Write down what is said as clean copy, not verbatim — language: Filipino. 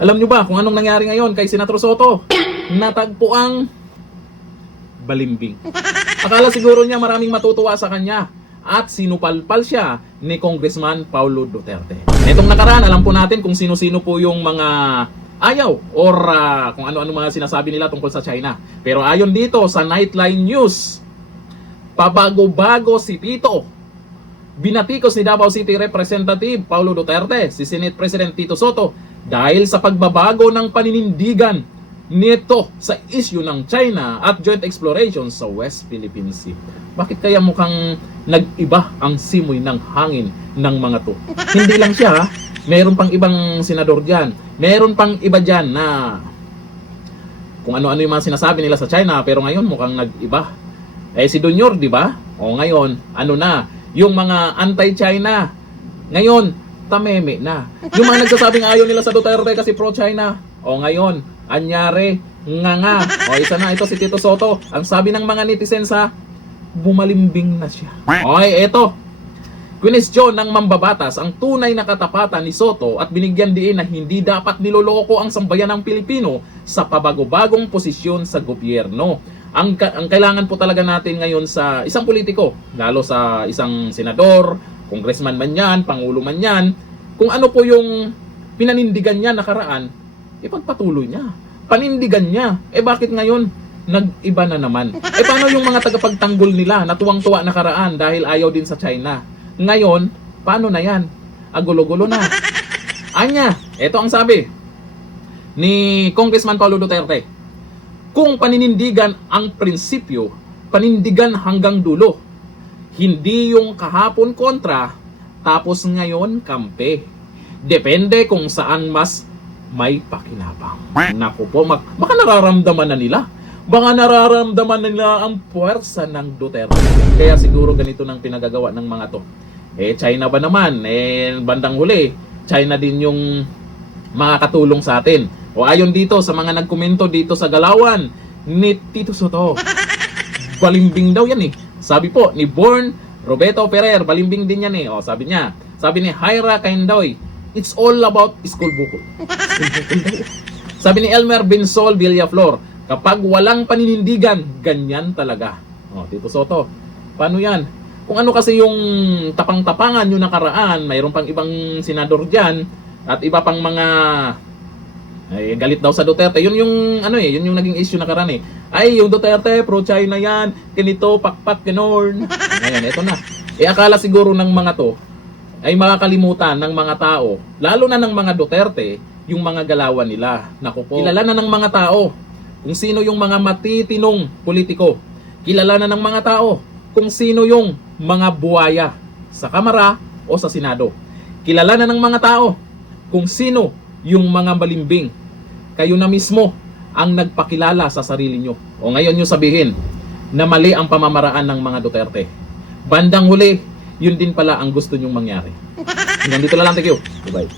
Alam nyo ba kung anong nangyari ngayon kay Senator Soto? Natagpo ang balimbing. Akala siguro niya maraming matutuwa sa kanya at sinupalpal siya ni Congressman Paulo Duterte. Netong nakaraan, alam po natin kung sino-sino po yung mga ayaw or kung ano-ano mga sinasabi nila tungkol sa China. Pero ayon dito sa Nightline News, pabago-bago si Tito. Binatikos ni Davao City Representative Paulo Duterte si Senate President Tito Soto dahil sa pagbabago ng paninindigan nito sa issue ng China at joint exploration sa West Philippine Sea. Bakit kaya mukhang nag-iba ang simoy ng hangin ng mga to? Hindi lang siya, meron pang ibang senador dyan. Meron pang iba dyan na kung ano-ano yung mga sinasabi nila sa China, pero ngayon mukhang nag-iba. Si Dunyor, di ba? O ngayon, ano na, yung mga anti-China, ngayon, tameme na. Yung mga nagsasabing ayaw nila sa Duterte kasi pro-China, o ngayon, anyari, nga. O isa na, ito si Tito Soto. Ang sabi ng mga netizens bumalimbing na siya. Okay, eto. Kwinestyon ng mambabatas ang tunay na katapatan ni Soto at binigyan diin na hindi dapat niloloko ang sambayanang Pilipino sa pabago-bagong posisyon sa gobyerno. Ang kailangan po talaga natin ngayon sa isang politiko, lalo sa isang senador, congressman man yan, pangulo man yan, kung ano po yung pinanindigan niya nakaraan, ipagpatuloy niya. Panindigan niya. Bakit ngayon nag-iba na naman? Paano yung mga tagapagtanggol nila na tuwang-tuwa nakaraan dahil ayaw din sa China? Ngayon, paano na yan? Agulo-gulo na. Anya, ito ang sabi ni Congressman Paulo Duterte. Kung paninindigan ang prinsipyo, panindigan hanggang dulo. Hindi yung kahapon kontra, tapos ngayon kampe. Depende kung saan mas may pakinabang. Naku po, baka nararamdaman na nila. Baka nararamdaman nila ang puwersa ng Duterte. Kaya siguro ganito nang pinagagawa ng mga to. China ba naman? Bandang huli, China din yung mga katulong sa atin. O ayon dito sa mga nagkomento dito sa galawan ni Tito Soto, balimbing daw yan Sabi po ni Born Roberto Ferrer, balimbing din yan O sabi niya, sabi ni Hyra Kaindoy, it's all about school buko. Sabi ni Elmer Binsol Villaflor, kapag walang paninindigan, ganyan talaga. Tito Soto, paano yan? Kung ano kasi yung tapang-tapangan yung nakaraan, mayroon pang ibang senador dyan, at iba pang mga galit daw sa Duterte. Yun yung yun yung naging issue nakaraan Ay, yung Duterte, pro-China yan, ganito, pakpak, ganon. Ngayon, eto na. Akala siguro ng mga to, ay makakalimutan ng mga tao, lalo na ng mga Duterte, yung mga galawan nila. Naku po, kilala na ng mga tao kung sino yung mga matitinong politiko. Kilala na ng mga tao kung sino yung mga buwaya sa Kamara o sa Senado. Kilala na ng mga tao kung sino yung mga balimbing. Kayo na mismo ang nagpakilala sa sarili nyo. O ngayon nyo sabihin na mali ang pamamaraan ng mga Duterte. Bandang huli, yun din pala ang gusto nyong mangyari. Nandito na lang, thank you. Bye-bye.